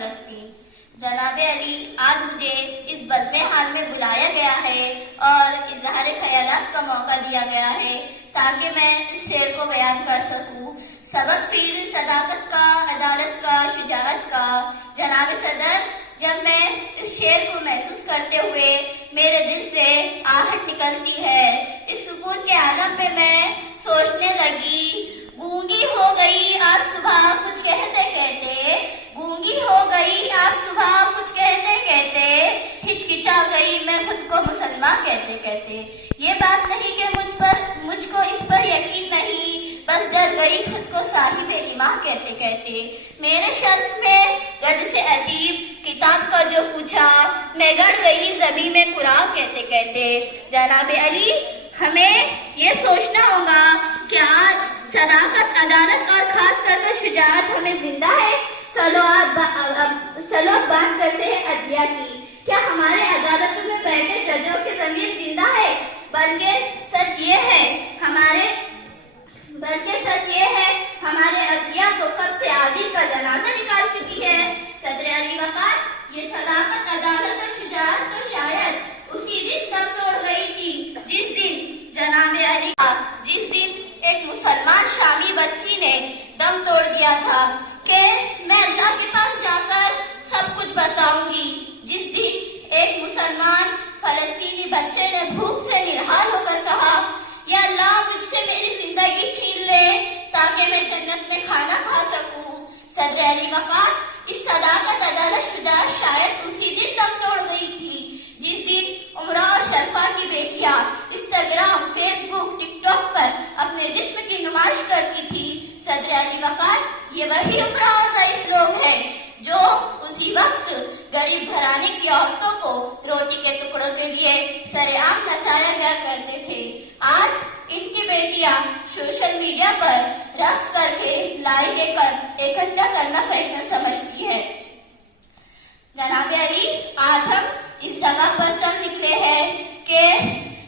فلسطین۔ جناب علی، آج مجھے اس بزم حال میں بلایا گیا ہے اور اظہار خیالات کا موقع دیا گیا ہے تاکہ میں اس شعر کو بیان کر سکوں۔ سبق پھر صداقت کا، عدالت کا، شجاعت کا۔ جناب صدر، جب میں اس شعر کو محسوس کرتے ہوئے میرے دل سے آہٹ نکلتی ہے، اس سکون کے عالم میں میں سوچنے لگی، گونگی ہو گئی آج صبح کچھ کہتے کہتے، گونگی ہو گئی آج صبح کچھ کہتے کہتے، ہچکچا گئی میں خود کو مسلمان کہتے کہتے۔ یہ بات نہیں کہ مجھ کو اس پر یقین نہیں، بس ڈر گئی خود کو صاحب ایمان کہتے کہتے۔ میرے شرف میں گد سے ادیب کتاب کا جو پوچھا، میں گڑ گئی زمین میں قرآن کہتے کہتے۔ جناب علی، ہمیں یہ سوچنا ہوگا کہ آج صداقت، عدالت اور خاص کر کے شجاعت ہمیں زندہ ہے۔ چلو اب بات کرتے ہیں عدلیہ کی۔ کیا ہمارے عدالتوں میں بیٹھے ججوں کی ضمیر زندہ ہے؟ بلکہ سچ یہ ہے ہمارے عدلیہ کو کب سے عادل کا جنازہ نکال چکی ہے۔ صدر علی وقار، یہ صداقت، عدالت اور شجاعت تو شاید اسی دن دم توڑ گئی تھی جس دن جناب علی، جس دن ایک مسلمان شامی بچی نے دم توڑ دیا تھا کہ میں اللہ کے پاس جا کر سب کچھ بتاؤں گی۔ جس دن ایک مسلمان فلسطینی بچے نے بھوک سے نرحال ہو کر کہا، یا اللہ مجھ سے میری زندگی چھین لے تاکہ میں جنت میں کھانا کھا سکوں۔ صدر علی وقار، اس صداقت، عدالت، شجاعت شاید اسی دن دم توڑ گئی تھی جس دن عمرہ اور شرفا کی بیٹیاں انسٹاگرام، فیس بک، ٹک ٹاک پر اپنے جسم کی نمائش کرتی تھی۔ صدر علی وقار، یہ وہی عمرہ اور رئیس لوگ ہیں جو اسی وقت غریب گھرانے کی عورتوں کو روٹی کے ٹکڑوں کے لیے سر عام نچایا گیا کرتے تھے۔ آج ان کی بیٹیاں سوشل میڈیا پر رقص کر کے لائک اکٹھا کرنا فیشن سمجھتی ہے۔ جناب علی، آج ہم اس جگہ پر چل نکلے ہیں کہ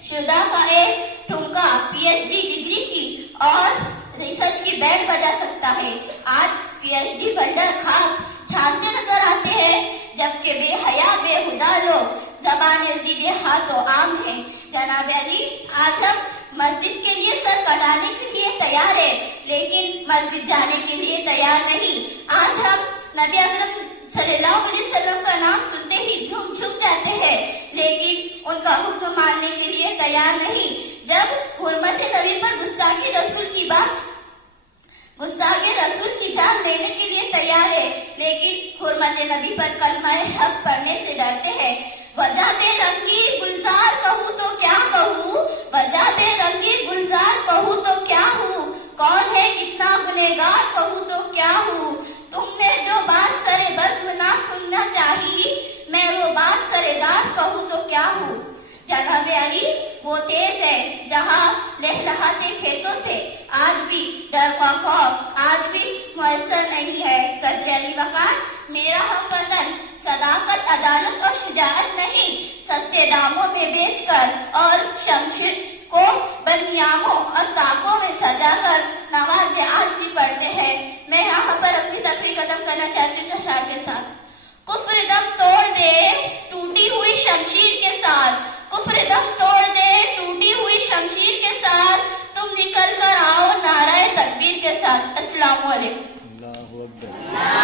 شدہ کا ایک Thumka P H D degree کی اور ریسرچ کی بینڈ بجا سکتا ہے۔ آج پی ایچ ڈی فنڈر خاک چھانتے نظر آتے ہیں، جبکہ بے حیا، بے ہدا لوگ زبان زیدے ہاتھوں عام ہیں۔ جناب علی، آج ہم مسجد کے لیے سر کٹانے کے لیے تیار ہیں، لیکن مسجد جانے کے لیے تیار نہیں۔ آج ہم نبی اکرم صلی اللہ علیہ وسلم کا نام سنتے ہی جھک جاتے ہیں، لیکن ان کا حکم ماننے کے لیے تیار نہیں۔ جب حرمت نبی پر گستاخی رسول کی جان لینے کے لیے تیار ہے، لیکن حرمت نبی پر کلمہ حق پڑھنے سے ڈرتے ہیں۔ وجہ بے رنگی گلزار کہوں تو کیا کہوں، وجہ بے رنگی گلزار کہوں تو کیا ہوں، کون ہے کتنا گنہگار کہوں تو کیا ہوں۔ تم نے جو بات سرے بزم نہ سننا چاہی، میں وہ بات سرے دار کہوں تو کیا ہوں۔ جناب علی، وہ تیز ہے جہاں لہلہاتے کھیتوں سے آج بھی ڈر کا خوف آج بھی میسر نہیں ہے۔ صدر علی وقار، میرا ہم وطن صداقت، عدالت اور شجاعت نہیں، سستے داموں میں بیچ کر اور شمشیر کو بندیاموں اور تاکوں میں سجا کر نماز آج بھی پڑھتے ہیں۔ میں یہاں پر اپنی تقریر ختم کرنا چاہتی ہوں شعر کے ساتھ۔ کفر دم توڑ دے ٹوٹی ہوئی شمشیر کے ساتھ، کفر دم توڑ دے ٹوٹی ہوئی شمشیر کے ساتھ، تم نکل کر آؤ نعرہ تکبیر کے ساتھ۔ السلام علیکم۔ اللہ اکبر۔